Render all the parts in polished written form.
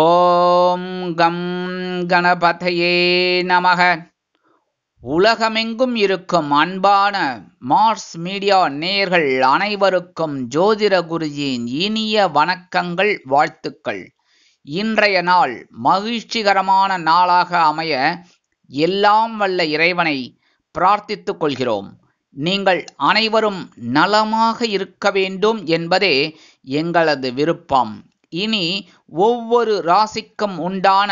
ஓம் come கணபதையே நமக. உலகமெங்கும் இருக்கும் அன்பான மார்ஸ் மீடியா நேயர்கள் அனைவருக்கும் ஜோதிட குருஜியின் இனிய வணக்கங்கள், வாழ்த்துக்கள். இன்றைய நாள் மகிழ்ச்சிகரமான நாளாக அமைய எல்லாம் வல்ல இறைவனை பிரார்த்தித்துக் கொள்கிறோம். நீங்கள் அனைவரும் நலமாக இருக்க வேண்டும் என்பதே எங்களது விருப்பம். இனி ஒவ்வொரு ராசிக்கும் உண்டான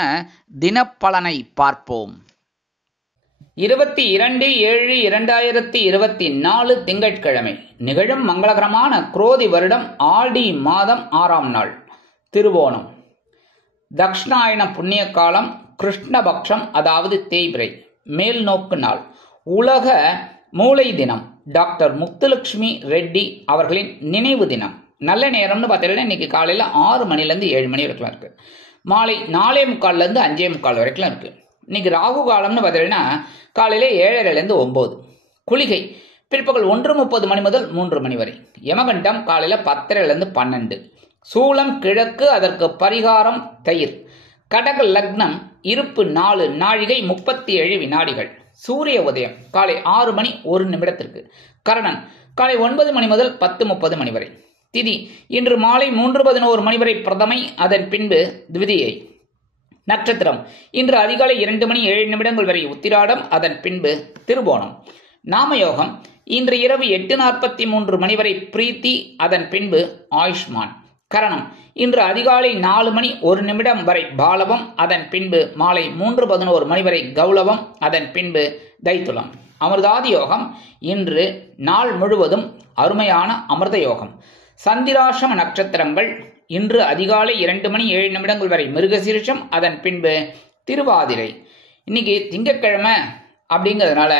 தினப்பலனை பார்ப்போம். 22/7/2024 திங்கட்கிழமை நிகழும் மங்களகரமான குரோதி வருடம் ஆடி மாதம் 6ஆம் நாள் திருவோணம். தக்ஷணாயன புண்ணிய காலம், கிருஷ்ணபக்ஷம், அதாவது தேய்பிரை, மேல் நோக்கு நாள். உலக மூளை தினம். டாக்டர் முத்துலட்சுமி ரெட்டி அவர்களின் நினைவு தினம். நல்ல நேரம்னு பார்த்தீங்கன்னா இன்னைக்கு காலையில் 6 மணிலேருந்து 7 மணி வரைக்கும் இருக்கு. மாலை 4:45 5:45 வரைக்கும் இருக்கு. இன்னைக்கு ராகு காலம்னு பார்த்தீங்கன்னா காலையில் 7:30 9. குளிகை பிற்பகல் 1:30 மணி முதல் 3 மணி வரை. யமகண்டம் காலையில் 10:30 12. சூலம் கிழக்கு, அதற்கு பரிகாரம் தயிர். கடக லக்னம், இருப்பு 4 நாழிகை 37 வினாடிகள். சூரிய உதயம் காலை 6 மணி 1 நிமிடத்திற்கு. கரணன் காலை 9 மணி முதல் 10:30 மணி வரை. திதி இன்று மாலை 3:11 மணி வரை பிரதமை, அதன் பின்பு த்விதியை. நட்சத்திரம் இன்று அதிகாலை 2 மணி 7 நிமிடங்கள் வரை உத்திராடம், அதன் பின்பு திருவோணம். நாமயோகம் இன்று இரவு 8:43 மணி வரை பிரீத்தி, அதன் பின்பு ஆயுஷ்மான். கரணம் இன்று அதிகாலை 4 மணி 1 நிமிடம் வரை பாலவம், அதன் பின்பு மாலை 3:11 மணி வரை கௌளவம், அதன் பின்பு தைத்துளம். அமிர்தாதி யோகம் இன்று நாள் முழுவதும் அருமையான அமிர்த யோகம். சந்திராசிரம நட்சத்திரங்கள் இன்று அதிகாலை 2 மணி 7 நிமிடங்கள் வரை மிருகசீரிஷம், அதன் பின்பு திருவாதிரை. இன்னைக்கு திங்கட்கிழமை அப்படிங்கிறதுனால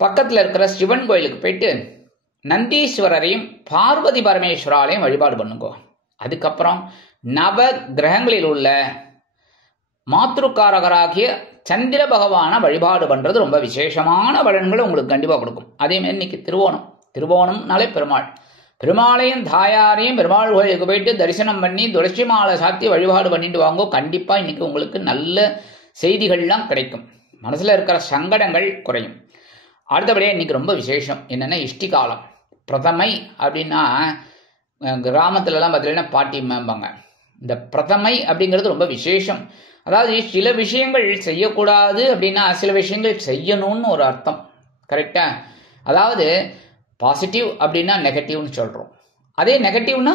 பக்கத்தில் இருக்கிற சிவன் கோயிலுக்கு போயிட்டு நந்தீஸ்வரரையும் பார்வதி பரமேஸ்வராலையும் வழிபாடு பண்ணுங்க. அதுக்கப்புறம் நவ கிரகங்களில் உள்ள மாத்ருக்காரகராகிய சந்திர பகவானை வழிபாடு பண்ணுறது ரொம்ப விசேஷமான பலன்களை உங்களுக்கு கண்டிப்பாக கொடுக்கும். அதேமாதிரி இன்னைக்கு திருவோணம்னாலே பெருமாளையும் தாயாரையும் பெருமாள் கோயிலுக்கு போயிட்டு தரிசனம் பண்ணி துளசி மாலை சாத்தி வழிபாடு பண்ணிட்டு வாங்க. கண்டிப்பாக இன்னைக்கு உங்களுக்கு நல்ல செய்திகள்லாம் கிடைக்கும். மனசில் இருக்கிற சங்கடங்கள் குறையும். அடுத்தபடியாக இன்னைக்கு ரொம்ப விசேஷம் என்னென்னா இஷ்டிகாலம். பிரதமை அப்படின்னா கிராமத்துலலாம் பார்த்தீங்கன்னா பாட்டி மேம்பாங்க. இந்த பிரதமை அப்படிங்கிறது ரொம்ப விசேஷம். அதாவது சில விஷயங்கள் செய்யக்கூடாது அப்படின்னா சில விஷயங்கள் செய்யணும்னு ஒரு அர்த்தம். கரெக்டா? அதாவது பாசிட்டிவ் அப்படின்னா நெகட்டிவ்னு சொல்கிறோம், அதே நெகட்டிவ்னா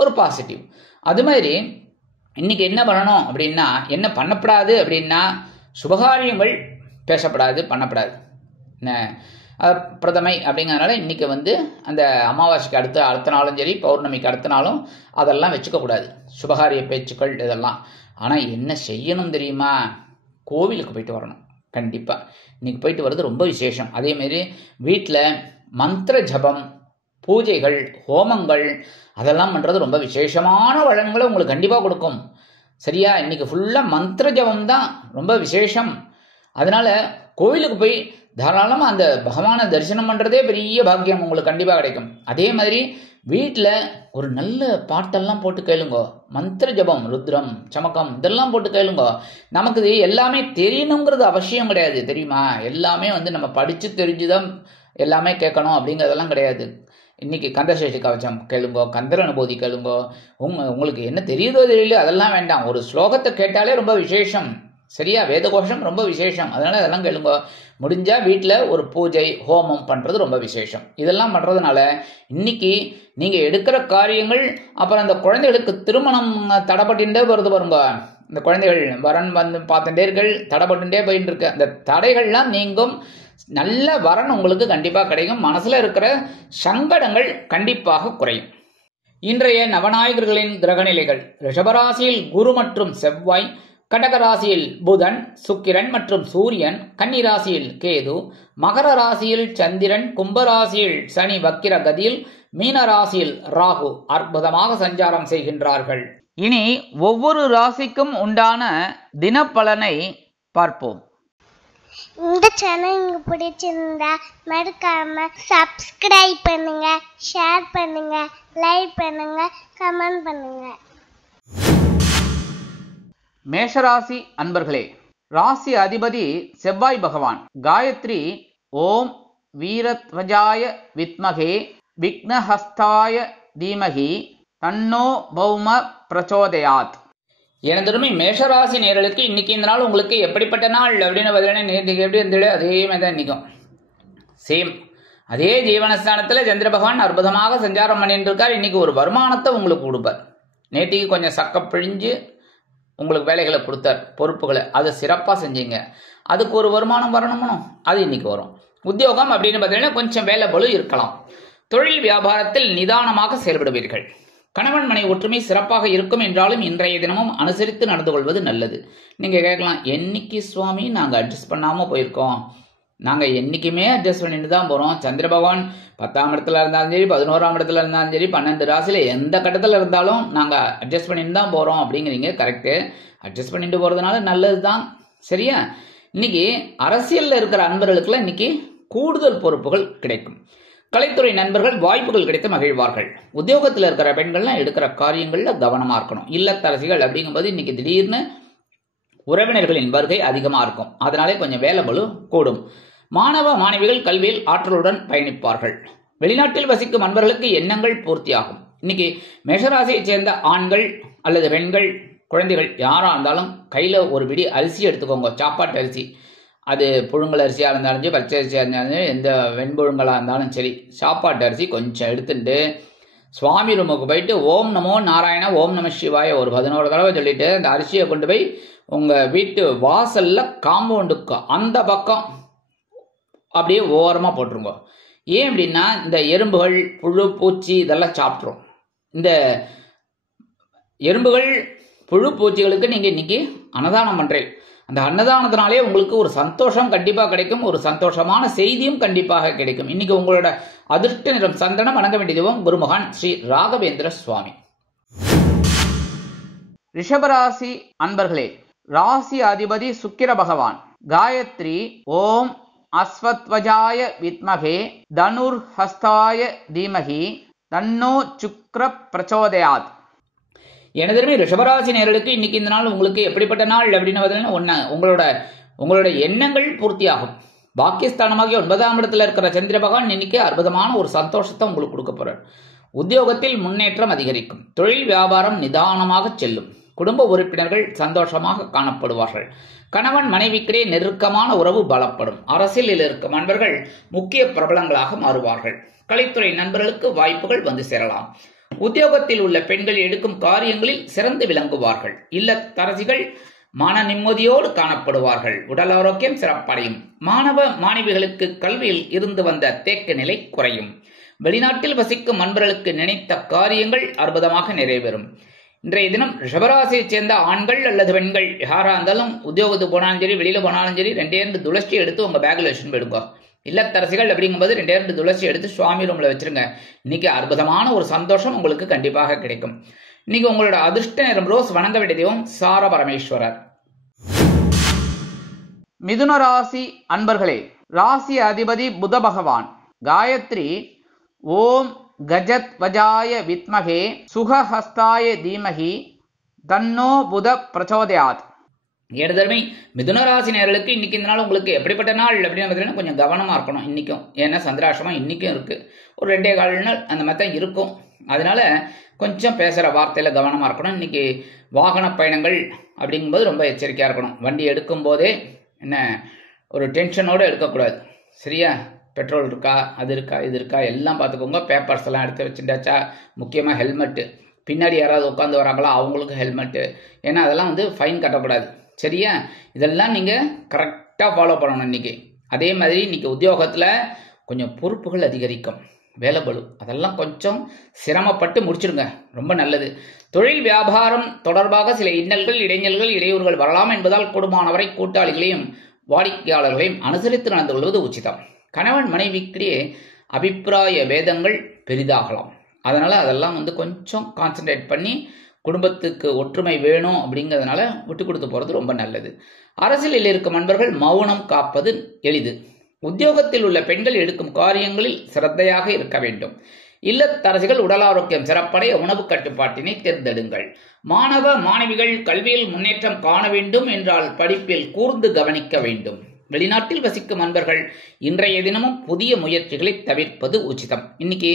ஒரு பாசிட்டிவ். அது மாதிரி இன்னைக்கு என்ன பண்ணணும் அப்படின்னா, என்ன பண்ணப்படாது அப்படின்னா சுபகாரியங்கள் பேசப்படாது, பண்ணப்படாது. பிரதமை அப்படிங்கிறதுனால இன்னைக்கு அந்த அமாவாசைக்கு அடுத்த நாளும் சரி, பௌர்ணமிக்கு அடுத்த நாளும் அதெல்லாம் வச்சுக்கக்கூடாது, சுபகாரிய பேச்சுக்கள் இதெல்லாம். ஆனால் என்ன செய்யணும் தெரியுமா? கோவிலுக்கு போயிட்டு வரணும். கண்டிப்பாக இன்னைக்கு போயிட்டு வர்றது ரொம்ப விசேஷம். அதேமாரி வீட்டில் மந்திர ஜபம், பூஜைகள், ஹோமங்கள் அதெல்லாம் பண்ணுறது ரொம்ப விசேஷமான வளங்களை உங்களுக்கு கண்டிப்பாக கொடுக்கும். சரியா? இன்னைக்கு ஃபுல்லாக மந்திர ஜபம் தான் ரொம்ப விசேஷம். அதனால கோவிலுக்கு போய் தாராளமாக அந்த பகவானை தரிசனம் பண்ணுறதே பெரிய பாக்கியம் உங்களுக்கு கண்டிப்பாக கிடைக்கும். அதே மாதிரி வீட்டில் ஒரு நல்ல பாட்டெல்லாம் போட்டு கேளுங்கோ. மந்திர ஜபம், ருத்ரம், சமக்கம் இதெல்லாம் போட்டு கேளுங்கோ. நமக்கு இது எல்லாமே தெரியணுங்கிறது அவசியம் கிடையாது, தெரியுமா? எல்லாமே நம்ம படித்து தெரிஞ்சுதான் எல்லாமே கேட்கணும் அப்படிங்கிறதெல்லாம் கிடையாது. இன்னைக்கு கந்தசேஷி கவச்சம் கேளுங்கோ, கந்தர் அனுபூதி கேளுங்கோ. உங்களுக்கு என்ன தெரியுதோ தெரியலையோ அதெல்லாம் வேண்டாம், ஒரு ஸ்லோகத்தை கேட்டாலே ரொம்ப விசேஷம். சரியா? வேதகோஷம் ரொம்ப விசேஷம். அதனால அதெல்லாம் கேளுங்கோ. முடிஞ்சா வீட்டில் ஒரு பூஜை ஹோமம் பண்ணுறது ரொம்ப விசேஷம். இதெல்லாம் பண்ணுறதுனால இன்னைக்கு நீங்கள் எடுக்கிற காரியங்கள், அப்புறம் அந்த குழந்தைகளுக்கு திருமணம் தடைப்பட்டுட்டே வருது பாருங்க. இந்த குழந்தைகள் வரன் பார்த்துட்டேர்கள் தடைப்பட்டுட்டே போயிட்டு இருக்கு. அந்த தடைகள்லாம் நீங்கும். நல்ல வரன் உங்களுக்கு கண்டிப்பாக கிடைக்கும். மனசில் இருக்கிற சங்கடங்கள் கண்டிப்பாக குறையும். இன்றைய நவநாயகர்களின் கிரகநிலைகள்: ரிஷபராசியில் குரு மற்றும் செவ்வாய், கடகராசியில் புதன், சுக்கிரன் மற்றும் சூரியன், கன்னிராசியில் கேது, மகர ராசியில் சந்திரன், கும்பராசியில் சனி வக்கிர கதியில், மீனராசியில் ராகு அற்புதமாக சஞ்சாரம் செய்கின்றார்கள். இனி ஒவ்வொரு ராசிக்கும் உண்டான தினப்பலனை பார்ப்போம். இந்த சேனல் உங்களுக்கு பிடிச்சிருந்தா மறக்காம சப்ஸ்கிரைப் பண்ணுங்க, ஷேர் பண்ணுங்க, லைக் பண்ணுங்க, கமெண்ட் பண்ணுங்க. மேஷராசி அன்பர்களே, ராசி அதிபதி செவ்வாய் பகவான். காயத்ரி ஓம் வீரத்வஜாய வித்மகே விக்னஹஸ்தாய தீமகி தன்னோ பௌம பிரச்சோதயாத். எனதருமை மேஷராசி நேயர்களுக்கு இன்னைக்கு இந்த நாள் உங்களுக்கு எப்படிப்பட்ட நாள் அப்படின்னு பார்த்தீங்கன்னா, நேற்றுக்கு எப்படி இருந்தது அதே மாதிரி தான் இன்னைக்கும் சேம். அதே ஜீவனஸ்தானத்தில் சந்திர பகவான் அற்புதமாக சஞ்சாரம் பண்ணிட்டு இருக்கார். இன்னைக்கு ஒரு வருமானத்தை உங்களுக்கு கொடுப்பார். நேற்றுக்கு கொஞ்சம் சக்க பிழிஞ்சு உங்களுக்கு வேலைகளை கொடுத்தார், பொறுப்புகளை, அதை சிறப்பாக செஞ்சீங்க. அதுக்கு ஒரு வருமானம் வரணுமோ, அது இன்னைக்கு வரும். உத்தியோகம் அப்படின்னு பார்த்தீங்கன்னா கொஞ்சம் வேலை பளு இருக்கலாம். தொழில் வியாபாரத்தில் நிதானமாக செயல்படுவீர்கள். கணவன் மனை ஒற்றுமை சிறப்பாக இருக்கும் என்றாலும் இன்றைய தினமும் அனுசரித்து நடந்து கொள்வது நல்லது. நீங்கள் கேட்கலாம், என்னைக்கு சுவாமி நாங்கள் அட்ஜஸ்ட் பண்ணாமல் போயிருக்கோம்? நாங்கள் என்றைக்குமே அட்ஜஸ்ட் பண்ணிட்டு தான் போகிறோம். சந்திர பகவான் 10ஆம் இடத்துல இருந்தாலும் சரி, 11ஆம் இடத்துல இருந்தாலும் சரி, 12 ராசியில் எந்த கட்டத்தில் இருந்தாலும் நாங்கள் அட்ஜஸ்ட் பண்ணிட்டு தான் போகிறோம் அப்படிங்கிறீங்க. கரெக்டு. அட்ஜஸ்ட் பண்ணிட்டு போகிறதுனால நல்லது தான். சரியா? இன்னைக்கு அரசியலில் இருக்கிற அன்பர்களுக்கெல்லாம் இன்னைக்கு கூடுதல் பொறுப்புகள் கிடைக்கும். கலைத்துறை நண்பர்கள் வாய்ப்புகள் கிடைத்து மகிழ்வார்கள். உத்தியோகத்தில் இருக்கிற பெண்கள்லாம் எடுக்கிற காரியங்களில் கவனமாக இருக்கணும். இல்லத்தரசிகள் அப்படிங்கும்போது இன்னைக்கு திடீர்னு உறவினர்களின் வருகை அதிகமாக இருக்கும். அதனாலே கொஞ்சம் வேலை பளு கூடும். மாணவ மாணவிகள் கல்வியில் ஆற்றலுடன் பயணிப்பார்கள். வெளிநாட்டில் வசிக்கும் அன்பர்களுக்கு எண்ணங்கள் பூர்த்தியாகும். இன்னைக்கு மேஷராசியைச் சேர்ந்த ஆண்கள் அல்லது பெண்கள், குழந்தைகள் யாராக இருந்தாலும் கையில் ஒரு பிடி அரிசி எடுத்துக்கோங்க. சாப்பாட்டு அரிசி, அது புழுங்கல் அரிசியாக இருந்தாலும் சரி, பச்சை அரிசியாக இருந்தாலும், எந்த வெண்புழுங்கலாக இருந்தாலும் சரி, சாப்பாட்டு அரிசி கொஞ்சம் எடுத்துட்டு சுவாமி ரூமுக்கு போயிட்டு ஓம் நமோ நாராயண ஓம் நம சிவாய ஒரு 11 தடவை சொல்லிட்டு அந்த அரிசியை கொண்டு போய் உங்கள் வீட்டு வாசல்ல காம்பவுண்டுக்கு அந்த பக்கம் அப்படியே ஓரமாக போட்டுருங்க. ஏன் அப்படின்னா, இந்த எறும்புகள், புழு, பூச்சி இதெல்லாம் சாப்பிட்ரும். இந்த எறும்புகள், புழு, பூச்சிகளுக்கு நீங்கள் இன்னைக்கு அன்னதானம் பண்ணுறீங்க. அந்த அன்னதானத்தினாலே உங்களுக்கு ஒரு சந்தோஷம் கண்டிப்பாக கிடைக்கும். ஒரு சந்தோஷமான செய்தியும் கண்டிப்பாக கிடைக்கும். இன்னைக்கு உங்களோட அதிர்ஷ்ட நிறம் சந்தனம். வணங்க வேண்டிய தெய்வம் குருமகான் ஸ்ரீ ராகவேந்திர சுவாமி. ரிஷபராசி அன்பர்களே, ராசி அதிபதி சுக்கிர பகவான். காயத்ரி ஓம் அஸ்வத்வஜாய வித்மகே தனுர் ஹஸ்தாய தீமகி தன்னோ சுக்ர பிரச்சோதயாத். எனதுமே ரிஷபராசி நேயர்களுக்கு இன்னைக்கு இந்த நாள் உங்களுக்கு எப்படிப்பட்ட நாள் அப்படின்னு பார்த்தீங்கன்னா, உங்களோட எண்ணங்கள் பூர்த்தியாகும். பாக்கியஸ்தானமாகிய 9ஆம் இடத்துல இருக்கிற சந்திர பகவான் இன்னைக்கு அற்புதமான ஒரு சந்தோஷத்தை உங்களுக்கு கொடுக்க போறார். உத்தியோகத்தில் முன்னேற்றம் அதிகரிக்கும். தொழில் வியாபாரம் நிதானமாக செல்லும். குடும்ப உறுப்பினர்கள் சந்தோஷமாக காணப்படுவார்கள். கணவன் மனைவிக்கிடையே நெருக்கமான உறவு பலப்படும். அரசியலில் இருக்கும் நண்பர்கள் முக்கிய பிரபலங்களாக மாறுவார்கள். கலைத்துறை நண்பர்களுக்கு வாய்ப்புகள் வந்து சேரலாம். உத்தியோகத்தில் உள்ள பெண்கள் எடுக்கும் காரியங்களில் சிறந்து விளங்குவார்கள். இல்லத்தரசிகள் மன நிம்மதியோடு காணப்படுவார்கள். உடல் ஆரோக்கியம் சிறப்படையும். மாணவ மாணவிகளுக்கு கல்வியில் இருந்து வந்த தேக்க நிலை குறையும். வெளிநாட்டில் வசிக்கும் நண்பர்களுக்கு நினைத்த காரியங்கள் அற்புதமாக நிறைவேறும். இன்றைய தினம் ரிஷபராசியைச் சேர்ந்த ஆண்கள் அல்லது பெண்கள் யாரா இருந்தாலும் உத்தியோகத்துக்கு போனாலும் சரி, வெளியில போனாலும் சரி, 2 துளசி எடுத்து உங்க பேக்ல வச்சுன்னு போயிடுங்க. இல்லத்தரசிகள் அப்படிங்கும்போது 2 துளசி எடுத்து சுவாமி ரூம்ல வச்சிருங்க. இன்னைக்கு அற்புதமான ஒரு சந்தோஷம் உங்களுக்கு கண்டிப்பாக கிடைக்கும். இன்னைக்கு உங்களோட அதிர்ஷ்ட நிறம் ரோஸ். வணங்க வேண்டிய தெய்வம் சார பரமேஸ்வரர். மிதுன ராசி அன்பர்களே, ராசி அதிபதி புத பகவான். காயத்ரி ஓம் கஜத் வஜாய வித்மகே சுகஹஸ்தாய தீமகி தன்னோ புத பிரச்சோதயாத். ஏடுதர்மை மிதுனராசி நேயர்களுக்கு இன்னைக்கு இந்த நாள் உங்களுக்கு எப்படிப்பட்ட நாள் அப்படின்னு பார்த்தீங்கன்னா கொஞ்சம் கவனமாக இருக்கணும் இன்னைக்கும். ஏன்னா சந்திராஷ்டமம் இன்னைக்கும் இருக்குது. ஒரு 2.25 நாள் அந்த மாதிரி தான் இருக்கும். அதனால கொஞ்சம் பேசுகிற வார்த்தையில் கவனமாக இருக்கணும். இன்னைக்கு வாகன பயணங்கள் அப்படிங்கும்போது ரொம்ப எச்சரிக்கையாக இருக்கணும். வண்டி எடுக்கும் போதே என்ன ஒரு டென்ஷனோடு எடுக்கக்கூடாது. சரியா? பெட்ரோல் இருக்கா, அது இருக்கா, இது இருக்கா எல்லாம் பார்த்துக்கோங்க. பேப்பர்ஸ் எல்லாம் எடுத்து வச்சுட்டாச்சா? முக்கியமாக ஹெல்மெட்டு. பின்னாடி யாராவது உட்காந்து வராங்களா அவங்களுக்கு ஹெல்மெட்டு. ஏன்னா அதெல்லாம் ஃபைன் கட்டக்கூடாது. சரியா? இதெல்லாம் நீங்கள் கரெக்டாக ஃபாலோ பண்ணணும் இன்னைக்கு. அதே மாதிரி இன்னைக்கு உத்தியோகத்தில் கொஞ்சம் பொறுப்புகள் அதிகரிக்கும். வேலை பளு அதெல்லாம் கொஞ்சம் சிரமப்பட்டு முடிச்சிடுங்க. ரொம்ப நல்லது. தொழில் வியாபாரம் தொடர்பாக சில இன்னல்கள், இடைஞ்சல்கள், இடையூறுகள் வரலாம் என்பதால் கூடுமானவரை கூட்டாளிகளையும் வாடிக்கையாளர்களையும் அனுசரித்து நடந்து கொள்வது உச்சிதம். கணவன் மனைவிக்கிடையே அபிப்பிராய வேதங்கள் பெரிதாகலாம். அதனால் அதெல்லாம் கொஞ்சம் கான்சன்ட்ரேட் பண்ணி குடும்பத்துக்கு ஒற்றுமை வேணும் அப்படிங்கிறதுனால விட்டு கொடுத்து போகிறது ரொம்ப நல்லது. அரசியலில் இருக்கும் நண்பர்கள் மௌனம் காப்பது எளிது. உத்தியோகத்தில் உள்ள பெண்கள் எடுக்கும் காரியங்களில் சிரத்தையாக இருக்க வேண்டும். இல்லத்தரசிகள் உடல் ஆரோக்கியம் சிறப்படைய உணவு கட்டுப்பாட்டினை தேர்ந்தெடுங்கள். மாணவ மாணவிகள் கல்வியில் முன்னேற்றம் காண வேண்டும் என்றால் படிப்பில் கூர்ந்து கவனிக்க வேண்டும். வெளிநாட்டில் வசிக்கும் அன்பர்கள் இன்றைய தினமும் புதிய முயற்சிகளை தவிர்ப்பது உச்சிதம். இன்னைக்கு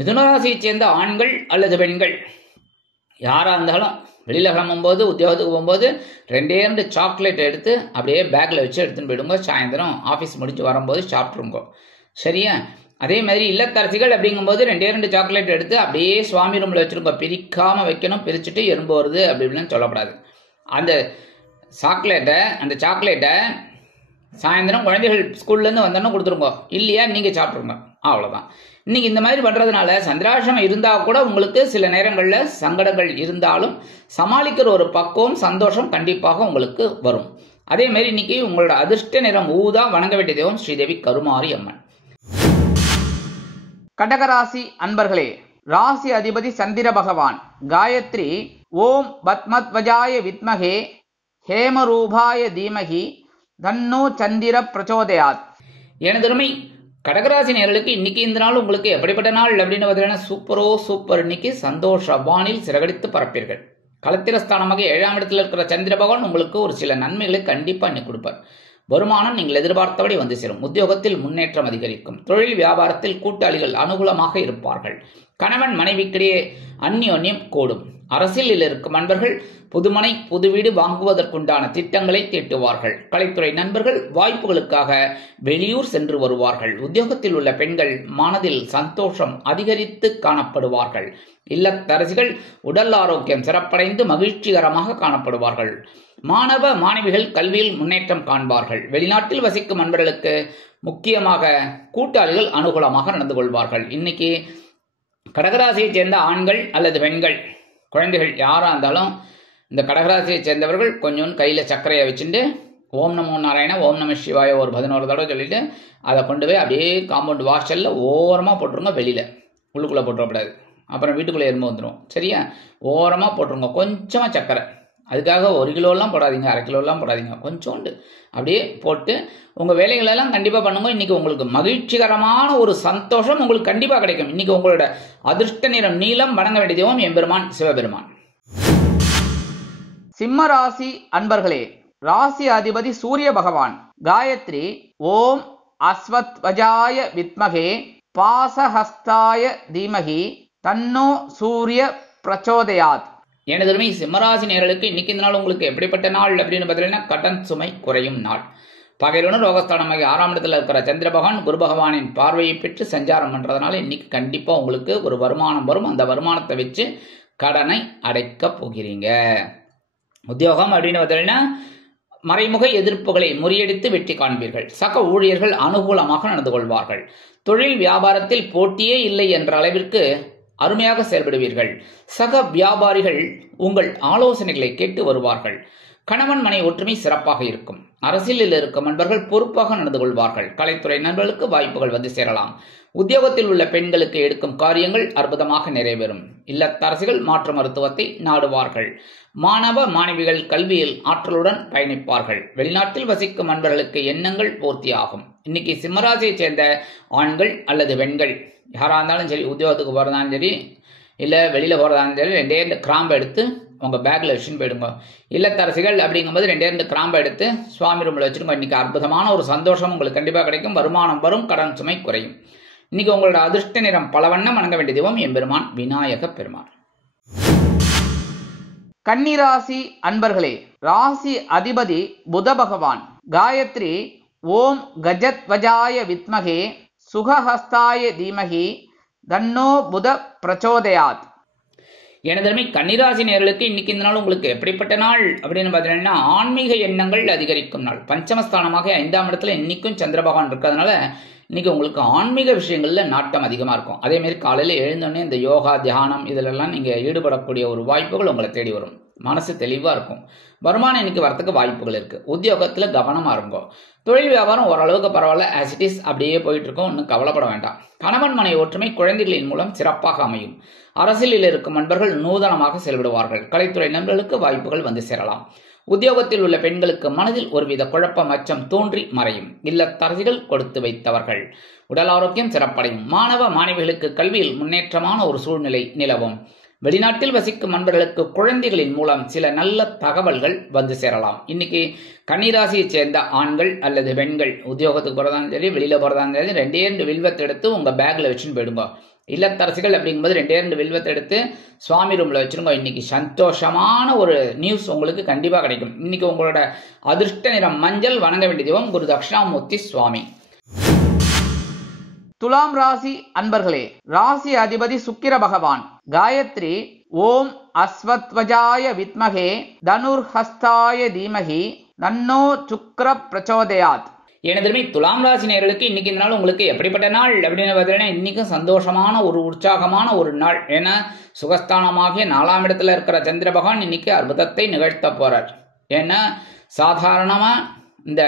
மிதுனராசியைச் சேர்ந்த ஆண்கள் அல்லது பெண்கள் யாரா இருந்தாலும் வெளியில கிளம்பும்போது உத்தியோகத்துக்கு போகும்போது 2 சாக்லேட் எடுத்து அப்படியே பேக்ல வச்சு எடுத்துன்னு போயிடுங்க. சாயந்தரம் ஆஃபீஸ் முடிச்சு வரும்போது சாப்பிட்ருங்க. சரியா? அதே மாதிரி இல்லத்தரசிகள் அப்படிங்கும்போது 2 சாக்லேட் எடுத்து அப்படியே சுவாமி ரூம்ல வச்சிருங்க. பிரிக்காம வைக்கணும். பிரிச்சுட்டு எறும்பு வருது அப்படி இப்படின்னு சொல்லக்கூடாது. அந்த சாக்லேட்டை சாயந்தரம் குழந்தைகள் ஸ்கூல்லேருந்து வந்தோன்னா கொடுத்துருங்க. இல்லையா நீங்கள் சாப்பிட்ருங்க. அவ்வளோதான். இன்னைக்கு இந்த மாதிரி பண்ணுறதுனால சந்திராசிரமம் இருந்தால் கூட உங்களுக்கு சில நேரங்களில் சங்கடங்கள் இருந்தாலும் சமாளிக்கிற ஒரு பக்குவம் சந்தோஷம் கண்டிப்பாக உங்களுக்கு வரும். அதே மாதிரி இன்னைக்கு உங்களோட அதிர்ஷ்ட நிறம் ஊதா. வணங்க வேண்டிய தெய்வம் ஸ்ரீதேவி கருமாரி அம்மன். கடகராசி அன்பர்களே, ராசி அதிபதி சந்திர பகவான். காயத்ரி ஓம் பத்மத்வஜாய வித்மகே ஹேமரூபாய தீமகி தன்னோ சந்திர பிரச்சோதயாத். எனதுமை கடகராசி நேயர்களுக்கு இன்னைக்கு இந்த நாள் உங்களுக்கு எப்படிப்பட்ட நாள் அப்படின்னு பார்த்தீங்கன்னா சூப்பர். இன்னைக்கு சந்தோஷ வானில் சிறகடித்து பரப்பீர்கள். களத்திரஸ்தானமாக 7ஆம் இடத்துல இருக்கிற சந்திர பகவான் உங்களுக்கு ஒரு சில நன்மைகளை கண்டிப்பா இன்னைக்கு கொடுப்பார். வருமானம் நீங்கள் எதிர்பார்த்தபடி வந்து சேரும். உத்தியோகத்தில் முன்னேற்றம் அதிகரிக்கும். தொழில் வியாபாரத்தில் கூட்டாளிகள் அனுகூலமாக இருப்பார்கள். கணவன் மனைவிக்கிடையே அந்யோன்யம் கூடும். அரசியலில் இருக்கும் நண்பர்கள் புதுமனை புது வீடு வாங்குவதற்குண்டான திட்டங்களை தீட்டுவார்கள். கலைத்துறை நண்பர்கள் வாய்ப்புகளுக்காக வெளியூர் சென்று வருவார்கள். உத்தியோகத்தில் உள்ள பெண்கள் மனதில் சந்தோஷம் அதிகரித்து காணப்படுவார்கள். இல்லத்தரசிகள் உடல் ஆரோக்கியம் சிறப்படைந்து மகிழ்ச்சிகரமாக காணப்படுவார்கள். மாணவ மாணவிகள் கல்வியில் முன்னேற்றம் காண்பார்கள். வெளிநாட்டில் வசிக்கும் நண்பர்களுக்கு முக்கியமாக கூட்டாளிகள் அனுகூலமாக நடந்து கொள்வார்கள். இன்னைக்கு கடகராசியைச் சேர்ந்த ஆண்கள் அல்லது பெண்கள் குழந்தைகள் யாரா இருந்தாலும் இந்த கடகராசியைச் சேர்ந்தவர்கள் கொஞ்சம் கையில் சர்க்கரையை வச்சுட்டு ஓம் நமோ நாராயண ஓம் நம சிவாய ஒரு 11 தடவை சொல்லிட்டு அதை கொண்டு போய் அப்படியே காம்பவுண்ட் வாசலில் ஓரமாக போட்டுருங்க. வெளியில் உள்ளுக்குள்ளே போட்டுறக்கூடாது. அப்புறம் வீட்டுக்குள்ளே எறும்பு வந்துடும். சரியா? ஓரமாக போட்டுருங்க. கொஞ்சமாக சர்க்கரை. அதுக்காக 1 கிலோலாம் போடாதீங்க, 1/2 கிலோலாம் போடாதீங்க. கொஞ்சோண்டு அப்படியே போட்டு உங்கள் வேலைகளெல்லாம் கண்டிப்பாக பண்ணுங்க. இன்னைக்கு உங்களுக்கு மகிழ்ச்சிகரமான ஒரு சந்தோஷம் உங்களுக்கு கண்டிப்பாக கிடைக்கும். இன்னைக்கு உங்களோட அதிர்ஷ்ட நிறம் நீலம். வணங்க வேண்டிய தெய்வம் எம்பெருமான் சிவபெருமான். சிம்ம ராசி அன்பர்களே, ராசி அதிபதி சூரிய பகவான். காயத்ரி ஓம் அஸ்வத்வஜாய வித்மகே பாசஹஸ்தாய தீமகி தன்னோ சூரிய பிரச்சோதயாத். எனதுமே சிம்மராசி நேயர்களுக்கு இன்னைக்கு இந்த நாள் உங்களுக்கு எப்படிப்பட்ட நாள் அப்படின்னு பார்த்தீங்கன்னா கடன் சுமை குறையும் நாள். பகையுடன் ரோகஸ்தானமாக 6ஆம் இடத்துல இருக்கிற சந்திர பகவான் குரு பகவானின் பார்வையை பெற்று சஞ்சாரம் பண்றதுனால இன்னைக்கு கண்டிப்பா உங்களுக்கு ஒரு வருமானம் வரும். அந்த வருமானத்தை வச்சு கடனை அடைக்க போகிறீங்க. உத்தியோகம் அப்படின்னு பார்த்தீங்கன்னா மறைமுக எதிர்ப்புகளை முறியடித்து வெற்றி காண்பீர்கள். சக ஊழியர்கள் அனுகூலமாக நடந்து கொள்வார்கள். தொழில் வியாபாரத்தில் போட்டியே இல்லை என்ற அளவிற்கு அருமையாக செயல்படுவீர்கள். சக வியாபாரிகள் உங்கள் ஆலோசனைகளை கேட்டு வருவார்கள். கணவன் மனை ஒற்றுமை சிறப்பாக இருக்கும். அரசியலில் இருக்கும் நண்பர்கள் பொறுப்பாக நடந்து கொள்வார்கள். கலைத்துறை நண்பர்களுக்கு வாய்ப்புகள் வந்து சேரலாம். உத்தியோகத்தில் உள்ள பெண்களுக்கு எடுக்கும் காரியங்கள் அற்புதமாக நிறைவேறும். இல்லத்தரசிகள் மாற்று மருத்துவத்தை நாடுவார்கள். மாணவ மாணவிகள் கல்வியில் ஆற்றலுடன் பயணிப்பார்கள். வெளிநாட்டில் வசிக்கும் நண்பர்களுக்கு எண்ணங்கள் பூர்த்தியாகும். இன்னைக்கு சிம்மராசியைச் சேர்ந்த ஆண்கள் அல்லது பெண்கள் யாராக இருந்தாலும் சரி, உத்தியோகத்துக்கு போகிறதாலும் சரி இல்லை வெளியில் போகிறதாலும் சரி, 2 கிராம்பு எடுத்து உங்கள் பேக்கில் வச்சுன்னு போயிடுங்க. இல்லத்தரசிகள் அப்படிங்கும்போது 2 கிராம்பு எடுத்து சுவாமி ரூமில் வச்சுருங்க. இன்றைக்கி அற்புதமான ஒரு சந்தோஷம் உங்களுக்கு கண்டிப்பாக கிடைக்கும். வருமானம் வரும். கடன் சுமை குறையும். இன்னைக்கு உங்களோட அதிர்ஷ்ட நிறம் பலவண்ணம். வணங்க வேண்டிய தெய்வம் எம்பெருமான் விநாயக பெருமான். கன்னிராசி அன்பர்களே, ராசி அதிபதி புத பகவான். காயத்ரி ஓம் கஜத்வஜாய வித்மகே சுகஹஸ்தாய தீமகி தன்னோ புத பிரச்சோதயாத். எனதருமை கன்னிராசி நேயர்களுக்கு இன்னைக்கு இந்த நாள் உங்களுக்கு எப்படிப்பட்ட நாள் அப்படின்னு பார்த்தீங்கன்னா ஆன்மீக எண்ணங்கள் அதிகரிக்கும் நாள். பஞ்சமஸ்தானமாக 5ஆம் இடத்துல இன்னைக்கும் சந்திர பகவான் இருக்கிறதுனால இன்னைக்கு உங்களுக்கு ஆன்மீக விஷயங்கள்ல நாட்டம் அதிகமாக இருக்கும். அதே மாதிரி காலையில் எழுந்தோடனே இந்த யோகா தியானம் இதிலெல்லாம் நீங்கள் ஈடுபடக்கூடிய ஒரு வாய்ப்புகள் உங்களை தேடி வரும். மனசு தெளிவாக இருக்கும். வருமானம் இன்னைக்கு வரத்துக்கு வாய்ப்புகள் இருக்குது. உத்தியோகத்தில் கவனமாக இருக்கும். தொழில் வியாபாரம் ஓரளவுக்கு பரவாயில்ல, ஆஸ் இட் இஸ் அப்படியே போயிட்டு இருக்கும். ஒன்றும் கவலைப்பட வேண்டாம். கணவன் மனை ஒற்றுமை குழந்தைகளின் மூலம் சிறப்பாக அமையும். அரசியலில் இருக்கும் நண்பர்கள் நூதனமாக செயல்படுவார்கள். கலைத்துறை நண்பர்களுக்கு வாய்ப்புகள் வந்து சேரலாம். உத்தியோகத்தில் உள்ள பெண்களுக்கு மனதில் ஒருவித குழப்பம் அச்சம் தோன்றி மறையும். இல்லத்தரசிகள் கொடுத்து வைத்தவர்கள். உடல் ஆரோக்கியம் சிறப்படையும். மாணவ மாணவிகளுக்கு கல்வியில் முன்னேற்றமான ஒரு சூழ்நிலை நிலவும். வெளிநாட்டில் வசிக்கும் நண்பர்களுக்கு குழந்தைகளின் மூலம் சில நல்ல தகவல்கள் வந்து சேரலாம். இன்னைக்கு கன்னிராசியை சேர்ந்த ஆண்கள் அல்லது பெண்கள் உத்தியோகத்துக்கு போறதாலும் சரி, வெளியில போறதாலும் சரி, 2 வில்வத்தை எடுத்து உங்க பேக்ல வச்சுன்னு போயிடுங்க. இல்லத்தரசிகள் அப்படிங்கும்போது 2 வில்வத்தை எடுத்து சுவாமி ரூம்ல வச்சிருங்க. இன்னைக்கு சந்தோஷமான ஒரு நியூஸ் உங்களுக்கு கண்டிப்பா கிடைக்கும். இன்னைக்கு உங்களோட அதிர்ஷ்ட நிறம் மஞ்சள். வணங்க வேண்டிய தெய்வம் குரு தட்சிணாமூர்த்தி சுவாமி. துலாம் ராசி அன்பர்களே, ராசி அதிபதி சுக்கிர பகவான். காயத்ரி ஓம் அஸ்வத்வஜாய வித்மகே தனுர்ஹஸ்தாய தீமகி தன்னோ சுக்ர பிரச்சோதயாத். எனதுமே துலாம் ராசி நேயர்களுக்கு இன்னைக்கு இந்த நாள் உங்களுக்கு எப்படிப்பட்ட நாள் அப்படின்னு பார்த்தீங்கன்னா, இன்னைக்கும் சந்தோஷமான ஒரு உற்சாகமான ஒரு நாள். ஏன்னா சுகஸ்தானமாகிய 4ஆம் இடத்துல இருக்கிற சந்திர பகவான் இன்னைக்கு அற்புதத்தை நிகழ்த்த போறார். ஏன்னா சாதாரணமா இந்த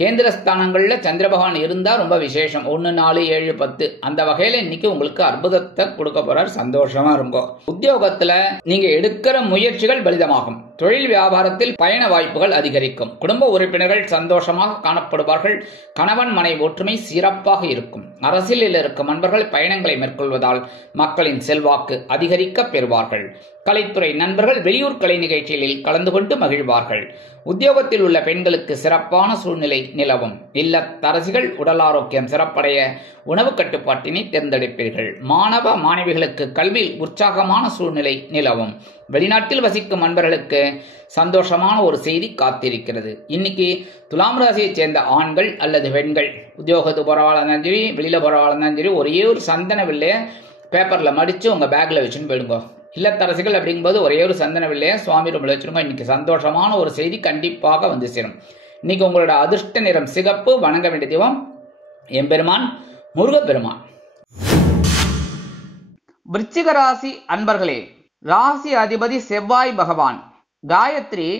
கேந்திரஸ்தானங்கள்ல சந்திர பகவான் இருந்தா ரொம்ப விசேஷம். 1, 4, 7, 10 அந்த வகையில இன்னைக்கு உங்களுக்கு அற்புதத்தை கொடுக்க போறார். சந்தோஷமா இருக்கும். உத்தியோகத்துல நீங்க எடுக்கிற முயற்சிகள் பலிதமாகும். தொழில் வியாபாரத்தில் பயண வாய்ப்புகள் அதிகரிக்கும். குடும்ப உறுப்பினர்கள் சந்தோஷமாக காணப்படுவார்கள். கணவன் மனைவி ஒற்றுமை சிறப்பாக இருக்கும். அரசியலில் இருக்கும் நண்பர்கள் பயணங்களை மேற்கொள்வதால் மக்களின் செல்வாக்கு அதிகரிக்க பெறுவார்கள். கலைத்துறை நண்பர்கள் வெளியூர் கலை நிகழ்ச்சிகளில் கலந்து கொண்டு மகிழ்வார்கள். உத்தியோகத்தில் உள்ள பெண்களுக்கு சிறப்பான சூழ்நிலை நிலவும். இல்லத்தரசிகள் உடல் ஆரோக்கியம் சிறப்படைய உணவு கட்டுப்பாட்டினை தேர்ந்தெடுப்பீர்கள். மாணவ மாணவிகளுக்கு கல்வியில் உற்சாகமான சூழ்நிலை நிலவும். வெளிநாட்டில் வசிக்கும் நண்பர்களுக்கு சந்தோஷமான ஒரு செய்தி காத்திருக்கிறது. இன்னைக்கு துலாம் ராசியை சேர்ந்த ஆண்கள் அல்லது பெண்கள் உத்தியோகத்துக்கு போறவாளாலும் சரி, வெளியில போறவாளாலும் சரி, ஒரே ஒரு சந்தன வில்லைய பேப்பர்ல மடிச்சு உங்க பேக்ல வச்சுன்னு போயிடுங்க. இல்லத்தரசிகள் அப்படிங்கும்போது ஒரே ஒரு சந்தன வில்லைய சுவாமி ரூம்ல வச்சிருங்க. இன்னைக்கு சந்தோஷமான ஒரு செய்தி கண்டிப்பாக வந்து சேரும். இன்னைக்கு உங்களோட அதிர்ஷ்ட நிறம் சிகப்பு. வணங்க வேண்டிய தெய்வம் எம்பெருமான் முருகப்பெருமான். விருச்சிக ராசி அன்பர்களே, ராசி அதிபதி செவ்வாய் பகவான். காயத்ரி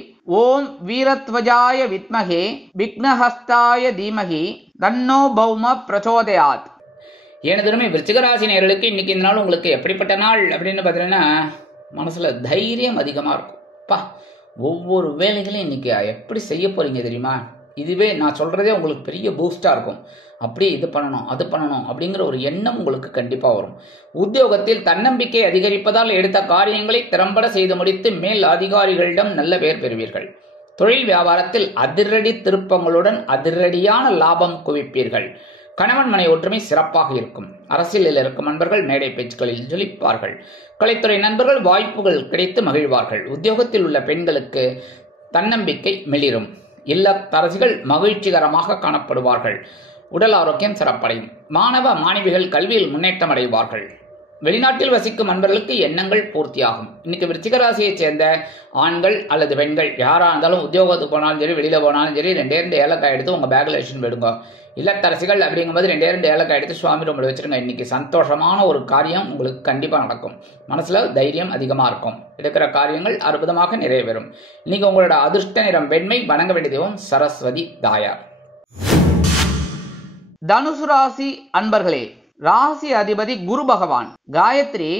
ஓம் வீரத்வஜாய வித்மகே விக்னஹஸ்தாய தீமகி தன்னோ பௌம பிரச்சோதயாத். எனதுமே விருச்சிக ராசி நேயர்களுக்கு இன்னைக்கு இந்த நாள் உங்களுக்கு எப்படிப்பட்ட நாள் அப்படின்னு பார்த்தீங்கன்னா, மனசுல தைரியம் அதிகமா இருக்கும். ஒவ்வொரு வேலைகளையும் இன்னைக்கு எப்படி செய்ய போறீங்க தெரியுமா? இதுவே நான் சொல்றதே உங்களுக்கு பெரிய பூஸ்டா இருக்கும். அப்படி இது பண்ணணும் அது பண்ணணும் அப்படிங்கிற ஒரு எண்ணம் உங்களுக்கு கண்டிப்பா வரும். உத்தியோகத்தில் தன்னம்பிக்கை அதிகரிப்பதால் எடுத்த காரியங்களை திறம்பட செய்து முடித்து மேல் அதிகாரிகளிடம் நல்ல பெயர் பெறுவீர்கள். தொழில் வியாபாரத்தில் அதிரடி திருப்பங்களுடன் அதிரடியான லாபம் குவிப்பீர்கள். கணவன் மனை ஒற்றுமை சிறப்பாக இருக்கும். அரசியலில் இருக்கும் நண்பர்கள் மேடை பேச்சுக்களில் ஜொலிப்பார்கள். கலைத்துறை நண்பர்கள் வாய்ப்புகள் கிடைத்து மகிழ்வார்கள். உத்தியோகத்தில் உள்ள பெண்களுக்கு தன்னம்பிக்கை மெளிரும். இல்லத்தரசிகள் மகிழ்ச்சிகரமாக காணப்படுவார்கள். உடல் ஆரோக்கியம் சிறப்படையும். மாணவ மாணவிகள் கல்வியில் முன்னேற்றம் அடைவார்கள். வெளிநாட்டில் வசிக்கும் நண்பர்களுக்கு எண்ணங்கள் பூர்த்தியாகும். இன்னைக்கு விருச்சிக ராசியை சேர்ந்த ஆண்கள் அல்லது பெண்கள் யாரா இருந்தாலும் உத்தியோகத்துக்கு போனாலும் சரி, வெளியில போனாலும் சரி, 2 ஏலக்காய் எடுத்து உங்க பேக்ல வச்சுன்னு போயிடுங்க. இல்லத்தரசிகள் அப்படிங்கும்போது 2 ஏலக்காய் எடுத்து சுவாமி ரூம்ல வச்சிருங்க. இன்னைக்கு சந்தோஷமான ஒரு காரியம் உங்களுக்கு கண்டிப்பா நடக்கும். மனசுல தைரியம் அதிகமா இருக்கும். எடுக்கிற காரியங்கள் அற்புதமாக நிறைவேறும். இன்னைக்கு உங்களோட அதிர்ஷ்ட நிறம் வெண்மை. வணங்க வேண்டிய தெய்வம் சரஸ்வதி தாயார். தனுசு ராசி அன்பர்களே, ராசி அதிபதி குரு பகவான். காயத்ரி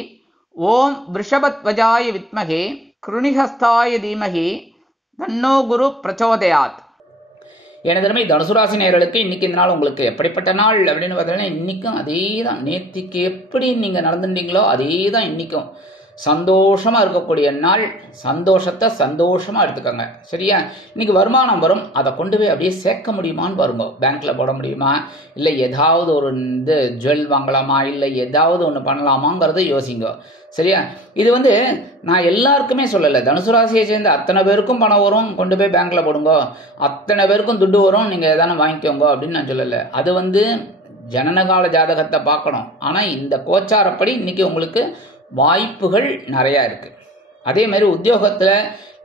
ஓம் விருஷபத்வஜாய வித்மகே கிருணிஹஸ்தாய தீமகி தன்னோ குரு பிரச்சோதயாத். எனதருமை தனுசு ராசி நேயர்களுக்கு இன்னைக்கு இந்த நாள் உங்களுக்கு எப்படிப்பட்ட நாள் அப்படின்னு பார்த்தீங்கன்னா, இன்னைக்கும் அதே தான். நேற்றுக்கு எப்படி நீங்க நடந்துட்டீங்களோ அதே தான் இன்னைக்கும். சந்தோஷமா இருக்கக்கூடிய நாள். சந்தோஷத்தை சந்தோஷமா எடுத்துக்கோங்க. சரியா? இன்னைக்கு வருமானம் வரும். அதை கொண்டு போய் அப்படியே சேர்க்க முடியுமான்னு பாருங்க. பேங்க்ல போட முடியுமா, இல்லை ஏதாவது ஒரு ஜுவல் வாங்கலாமா, இல்லை ஏதாவது ஒன்று பண்ணலாமாங்கிறத யோசிங்க. சரியா? இது நான் எல்லாருக்குமே சொல்லலை. தனுசு ராசியை சேர்ந்த அத்தனை பேருக்கும் பணம் வரும், கொண்டு போய் பேங்க்ல போடுங்க. அத்தனை பேருக்கும் துட்டு வரும், நீங்க எதான வாங்கிக்கோங்க அப்படின்னு நான் சொல்லலை. அது ஜனனகால ஜாதகத்தை பார்க்கணும். ஆனா இந்த கோச்சாரப்படி இன்னைக்கு உங்களுக்கு வாய்ப்புகள் நிறைய இருக்கு. அதே மாதிரி உத்தியோகத்துல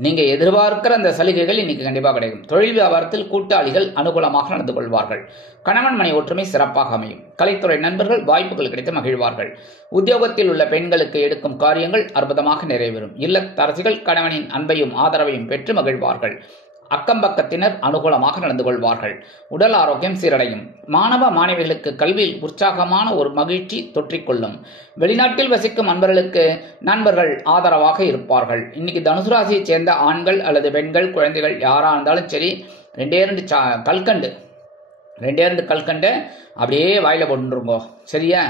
நீங்க எதிர்பார்க்கிற அந்த சலுகைகள் இன்னைக்கு கண்டிப்பா கிடைக்கும். தொழில் வியாபாரத்தில் கூட்டாளிகள் அனுகூலமாக நடந்து கொள்வார்கள். கணவன் மனை ஒற்றுமை சிறப்பாக அமையும். கலைத்துறை நண்பர்கள் வாய்ப்புகள் கிடைத்து மகிழ்வார்கள். உத்தியோகத்தில் உள்ள பெண்களுக்கு எடுக்கும் காரியங்கள் அற்புதமாக நிறைவேறும். இல்லத்தரசிகள் கணவனின் அன்பையும் ஆதரவையும் பெற்று மகிழ்வார்கள். அக்கம் பக்கத்தினர் அனுகூலமாக நடந்து கொள்வார்கள். உடல் ஆரோக்கியம் சீரடையும். மாணவ மாணவிகளுக்கு கல்வியில் உற்சாகமான ஒரு மகிழ்ச்சி தொற்றிக்கொள்ளும். வெளிநாட்டில் வசிக்கும் அன்பர்களுக்கு நண்பர்கள் ஆதரவாக இருப்பார்கள். இன்னைக்கு தனுசு ராசியை சேர்ந்த ஆண்கள் அல்லது பெண்கள் குழந்தைகள் யாரா இருந்தாலும் சரி, ரெண்டே ரெண்டு கல்கண்டு அப்படியே வாயில போட்டுருங்கோ. சரியா?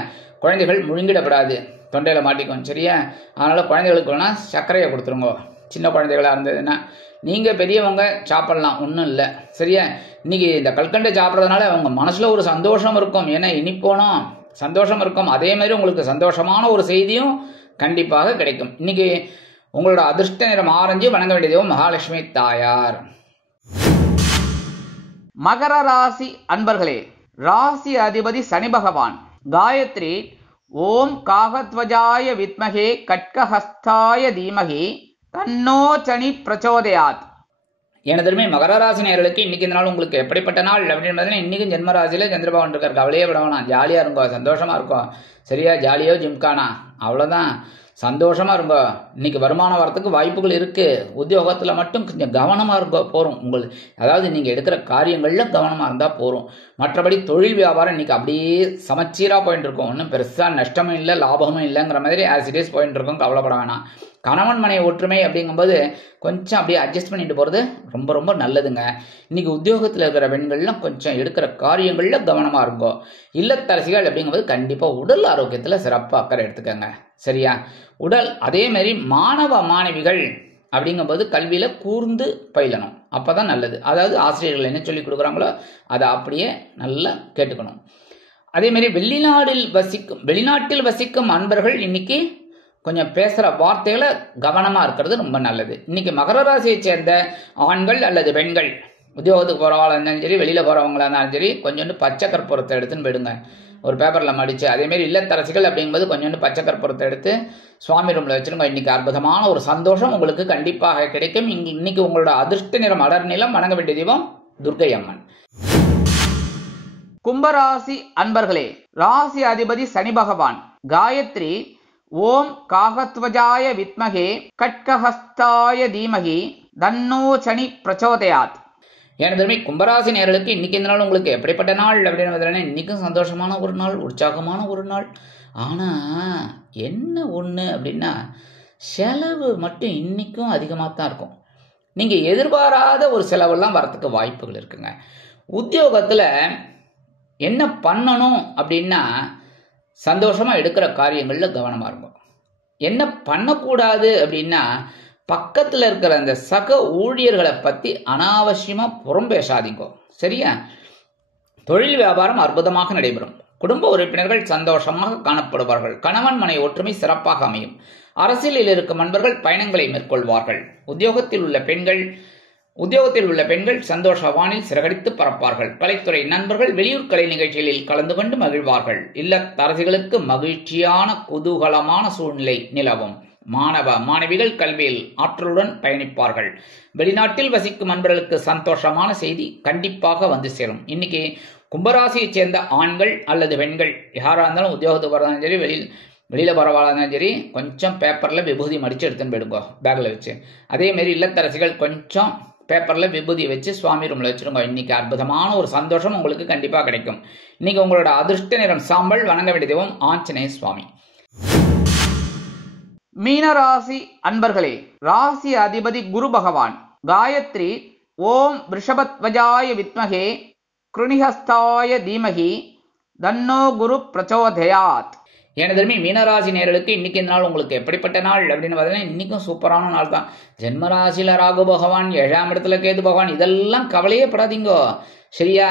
குழந்தைகள் முழுங்கிடப்படாது, தொண்டையில மாட்டிக்கும். சரியா? அதனால குழந்தைகளுக்கு வேணா சர்க்கரையை கொடுத்துருங்கோ. சின்ன குழந்தைகளா இருந்ததுன்னா நீங்க பெரியவங்க சாப்பிடலாம், ஒன்றும் இல்லை. சரியா? இன்னைக்கு இந்த கல்கண்டை சாப்பிட்றதுனால அவங்க மனசுல ஒரு சந்தோஷம் இருக்கும். ஏன்னா இனிப்போனும் சந்தோஷம் இருக்கும். அதே மாதிரி உங்களுக்கு சந்தோஷமான ஒரு செய்தியும் கண்டிப்பாக கிடைக்கும். இன்னைக்கு உங்களோட அதிர்ஷ்ட நிறம் ஆரஞ்சு. வணங்க வேண்டியதோ மகாலட்சுமி தாயார். மகர ராசி அன்பர்களே, ராசி அதிபதி சனி பகவான். காயத்ரி ஓம் காகத்வஜாய வித்மகே கட்கஹஸ்தாய தீமகி தன்னோ சனி பிரச்சோதயாத். எனதுமே மகர ராசி நேயர்களுக்கு இன்னைக்கு இந்த நாள் உங்களுக்கு எப்படிப்பட்ட நாள் அப்படின்னு இன்னைக்கும் ஜென்ம ராசியில சந்திரபகவான் இருக்காரு. கவலையே விட வேணாம், ஜாலியா இருக்கும், சந்தோஷமா இருக்கும். சரியா? ஜாலியோ ஜிம்கானா, அவ்வளவுதான். சந்தோஷமா இருங்க. இன்னைக்கு வருமானம் வரத்துக்கு வாய்ப்புகள் இருக்கு. உத்தியோகத்துல மட்டும் கொஞ்சம் கவனமா இருங்க போறோம். உங்களுக்கு அதாவது நீங்க எடுக்கிற காரியங்கள்ல கவனமா இருந்தா போறோம். மற்றபடி தொழில் வியாபாரம் இன்னைக்கு அப்படியே சமச்சீரா போயிட்டு இருக்கும். ஒன்றும் பெருசா நஷ்டமும் இல்லை லாபமும் இல்லைங்கிற மாதிரி ஆசிரியஸ் போயிட்டு இருக்கும். கவலைப்பட வேணாம். கணவன் மனை ஒற்றுமை அப்படிங்கும்போது கொஞ்சம் அப்படியே அட்ஜஸ்ட் பண்ணிட்டு போறது ரொம்ப ரொம்ப நல்லதுங்க. இன்னைக்கு உத்தியோகத்தில் இருக்கிற பெண்கள்லாம் கொஞ்சம் எடுக்கிற காரியங்கள்ல கவனமா இருக்கும். இல்லத்தரசிகள் அப்படிங்கும்போது கண்டிப்பா உடல் ஆரோக்கியத்துல சிறப்பாக அக்கறை எடுத்துக்கங்க. சரியா? உடல் அதே மாதிரி மாணவ மாணவிகள் அப்படிங்கும்போது கல்வியில கூர்ந்து பயிலணும், அப்பதான் நல்லது. அதாவது ஆசிரியர்கள் என்ன சொல்லி கொடுக்குறாங்களோ அதை அப்படியே நல்லா கேட்டுக்கணும். அதே மாதிரி வெளிநாட்டில் வசிக்கும் அன்பர்கள் இன்னைக்கு கொஞ்சம் பேசுற வார்த்தைகளை கவனமா இருக்கிறது ரொம்ப நல்லது. இன்னைக்கு மகர ராசியை சேர்ந்த ஆண்கள் அல்லது பெண்கள் உத்தியோகத்துக்கு போறவங்களா இருந்தாலும் சரி, வெளியில போறவங்களா இருந்தாலும் சரி, கொஞ்சோண்டு பச்சை கற்பூரத்தை எடுத்துன்னு போயிடுங்க, ஒரு பேப்பர்ல மடிச்சு. அதே மாதிரி இல்லத்தரசிகள் அப்படிங்கும்போது கொஞ்சோண்டு பச்சை கற்பூரத்தை எடுத்து சுவாமி ரூம்ல வச்சிருங்க. இன்னைக்கு அற்புதமான ஒரு சந்தோஷம் உங்களுக்கு கண்டிப்பாக கிடைக்கும். இன்னைக்கு உங்களோட அதிர்ஷ்ட நிறம் அடர் நிலம். வணங்க வேண்டிய தெய்வம் துர்க்கை அம்மன். கும்பராசி அன்பர்களே, ராசி அதிபதி சனி பகவான். காயத்ரி ஓம் காகத்வஜாய வித்மகே கட்கஹஸ்தாய தீமகி தன்னோ சனி பிரச்சோதயாத். எனதுமே கும்பராசி நேயர்களுக்கு இன்னைக்கு இந்த நாள் உங்களுக்கு எப்படிப்பட்ட நாள் அப்படின்னு இன்னைக்கும் சந்தோஷமான ஒரு நாள், உற்சாகமான ஒரு நாள். ஆனா என்ன ஒண்ணு அப்படின்னா, செலவு மட்டும் இன்னைக்கும் அதிகமாக தான் இருக்கும். நீங்க எதிர்பாராத ஒரு செலவெல்லாம் வரத்துக்கு வாய்ப்புகள் இருக்குங்க. உத்தியோகத்துல என்ன பண்ணணும் அப்படின்னா, சந்தோஷமா எடுக்கிற காரியங்கள்ல கவனமா இருக்கும். என்ன பண்ணக்கூடாது அப்படின்னா, பக்கத்துல இருக்கிற அந்த சக ஊழியர்களை பத்தி அனாவசியமா புறம் பேசாதீங்க. சரியா? தொழில் வியாபாரம் அற்புதமாக நடைபெறும். குடும்ப உறுப்பினர்கள் சந்தோஷமாக காணப்படுவார்கள். கணவன் மனை ஒற்றுமை சிறப்பாக அமையும். அரசியலில் இருக்கும் நண்பர்கள் பயணங்களை மேற்கொள்வார்கள். உத்தியோகத்தில் உள்ள பெண்கள் சந்தோஷ வானில் சிறகடித்து பறப்பார்கள். கலைத்துறை நண்பர்கள் வெளியூர் கலை நிகழ்ச்சிகளில் கலந்து கொண்டு மகிழ்வார்கள். இல்லத்தரசிகளுக்கு மகிழ்ச்சியான குதூகலமான சூழ்நிலை நிலவும். மாணவ மாணவிகள் கல்வியில் ஆற்றலுடன் பயணிப்பார்கள். வெளிநாட்டில் வசிக்கும் நண்பர்களுக்கு சந்தோஷமான செய்தி கண்டிப்பாக வந்து சேரும். இன்னைக்கு கும்பராசியை சேர்ந்த ஆண்கள் அல்லது பெண்கள் யாரா இருந்தாலும் உத்தியோகத்துக்கு போறதாலும் சரி, வெளியில பரவாயில்ல சரி, கொஞ்சம் பேப்பர்ல விபூதி மடிச்சு எடுத்துன்னு போயிடுங்க பேக்ல வச்சு. அதே மாதிரி இல்லத்தரசிகள் கொஞ்சம் பேப்பர்ல விபூதி வச்சு சுவாமி ரூம்ல வச்சிருங்க. இன்னைக்கு அற்புதமான ஒரு சந்தோஷம் உங்களுக்கு கண்டிப்பா கிடைக்கும். இன்னைக்கு உங்களோட அதிர்ஷ்ட நிறம் சாம்பல். வணங்க வேண்டிய தெய்வம் ஆஞ்சநேய சுவாமி. மீனராசி அன்பர்களே, ராசி அதிபதி குரு பகவான். காயத்ரி ஓம் ரிஷபத்வஜாய வித்மகே கிருணிஹஸ்தாய தீமகி தன்னோ குரு பிரச்சோதயாத். எனதுமே மீனராசி நேயர்களுக்கு இன்னைக்கு இந்த நாள் உங்களுக்கு எப்படிப்பட்ட நாள் அப்படின்னு பார்த்தீங்கன்னா, இன்னைக்கும் சூப்பரான நாள் தான். ஜென்மராசியில ராகு பகவான், 7ஆம் இடத்துல கேது பகவான், இதெல்லாம் கவலையே படாதீங்க. சரியா?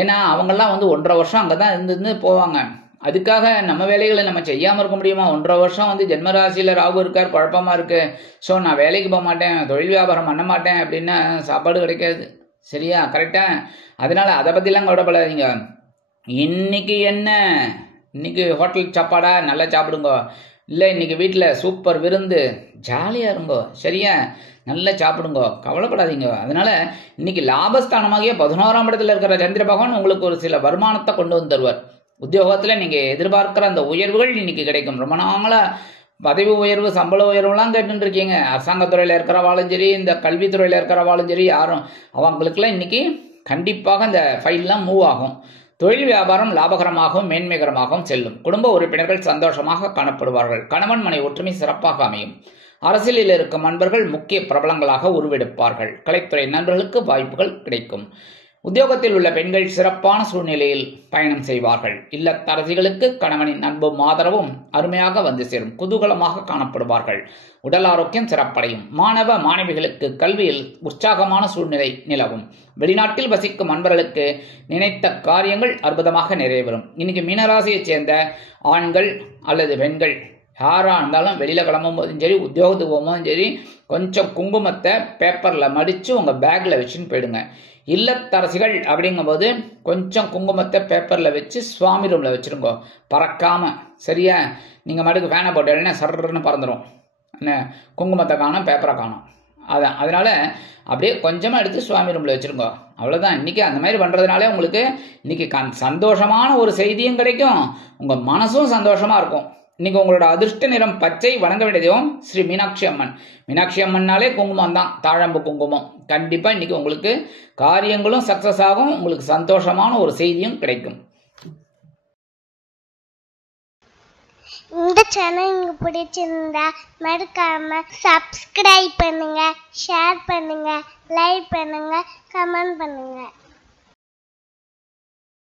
ஏன்னா அவங்கெல்லாம் 1.5 வருஷம் அங்கதான் இருந்து போவாங்க. அதுக்காக நம்ம வேலைகளை நம்ம செய்யாம இருக்க முடியுமா? 1.5 வருஷம் ஜென்மராசியில ராகு இருக்கார், குழப்பமா இருக்கு, ஸோ நான் வேலைக்கு போக மாட்டேன், தொழில் வியாபாரம் பண்ண மாட்டேன் அப்படின்னா சாப்பாடு கிடைக்காது. சரியா? கரெக்டா? அதனால அதை பத்திலாம் கவலைப்படாதீங்க. இன்னைக்கு ஹோட்டல் சாப்பாடா நல்லா சாப்பிடுங்க, இல்லை இன்னைக்கு வீட்டில் சூப்பர் விருந்து, ஜாலியா இருங்கோ. சரியா? நல்லா சாப்பிடுங்க, கவலைப்படாதீங்க. அதனால இன்னைக்கு லாபஸ்தானமாகிய 11ஆம் இடத்துல இருக்கிற சந்திர பகவான் உங்களுக்கு ஒரு சில வருமானத்தை கொண்டு வந்து தருவார். உத்தியோகத்துல நீங்க எதிர்பார்க்கிற அந்த உயர்வுகள் இன்னைக்கு கிடைக்கும். ரொம்ப நாளா பதவி உயர்வு சம்பள உயர்வுலாம் கேட்டுட்டு இருக்கீங்க. அரசாங்கத்துறையில் இருக்கிறவாலும் சரி, இந்த கல்வித்துறையில் இருக்கிறவாலும் சரி, யாரும் அவங்களுக்கெல்லாம் இன்னைக்கு கண்டிப்பாக இந்த ஃபைல்லாம் மூவ் ஆகும். தொழில் வியாபாரம் லாபகரமாகவும் மேன்மைகரமாகவும் செல்லும். குடும்ப உறுப்பினர்கள் சந்தோஷமாக காணப்படுவார்கள். கணவன் மனை ஒற்றுமை சிறப்பாக அமையும். அரசியலில் இருக்கும் நண்பர்கள் முக்கிய பிரபலங்களாக உருவெடுப்பார்கள். கலைத்துறை நண்பர்களுக்கு வாய்ப்புகள் கிடைக்கும். உத்தியோகத்தில் உள்ள பெண்கள் சிறப்பான சூழ்நிலையில் பயணம் செய்வார்கள். இல்லத்தரசிகளுக்கு கணவனின் அன்பும் ஆதரவும் அருமையாக வந்து சேரும். குதூகலமாக காணப்படுவார்கள். உடல் ஆரோக்கியம் சிறப்படையும். மாணவ மாணவிகளுக்கு கல்வியில் உற்சாகமான சூழ்நிலை நிலவும். வெளிநாட்டில் வசிக்கும் நண்பர்களுக்கு நினைத்த காரியங்கள் அற்புதமாக நிறைவேறும். இன்னைக்கு மீனராசியைச் சேர்ந்த ஆண்கள் அல்லது பெண்கள் யாராக இருந்தாலும் வெளியில் கிளம்பும் போதும் சரி, உத்தியோகத்துக்கு போகும்போதும் சரி, கொஞ்சம் குங்குமத்தை பேப்பரில் மடித்து உங்கள் பேக்கில் வச்சுன்னு போயிடுங்க. இல்லத்தரசிகள் அப்படிங்கும்போது கொஞ்சம் குங்குமத்தை பேப்பரில் வச்சு சுவாமி ரூமில் வச்சுருங்க, பறக்காமல். சரியா? நீங்கள் மட்டுக்கு ஃபேனை போட்டு இல்லைன்னா சர்ன்னு பறந்துடும். என்ன, குங்குமத்தை காணும், பேப்பரை காணும். அதனால் அப்படியே கொஞ்சமாக எடுத்து சுவாமி ரூமில் வச்சுருங்க. அவ்வளோதான். இன்றைக்கி அந்த மாதிரி பண்ணுறதுனாலே உங்களுக்கு இன்றைக்கி சந்தோஷமான ஒரு செய்தியும் கிடைக்கும், உங்கள் மனசும் சந்தோஷமாக இருக்கும். இன்னைக்கு உங்களோட அதிர்ஷ்ட நிறம் பச்சை. வணங்க வேண்டிய தெய்வம் ஸ்ரீ மீனாட்சி அம்மன். மீனாட்சி அம்மன்னாலே குங்குமம் தான், தாழம்பு குங்குமம். கண்டிப்பாக இன்னைக்கு உங்களுக்கு காரியங்களும் சக்சஸ் ஆகும், உங்களுக்கு சந்தோஷமான ஒரு செய்தியும் கிடைக்கும். இந்த சேனல் உங்களுக்கு பிடிச்சிருந்தா மறக்காம சப்ஸ்கிரைப் பண்ணுங்க, ஷேர் பண்ணுங்க, லைக் பண்ணுங்க, கமெண்ட் பண்ணுங்க.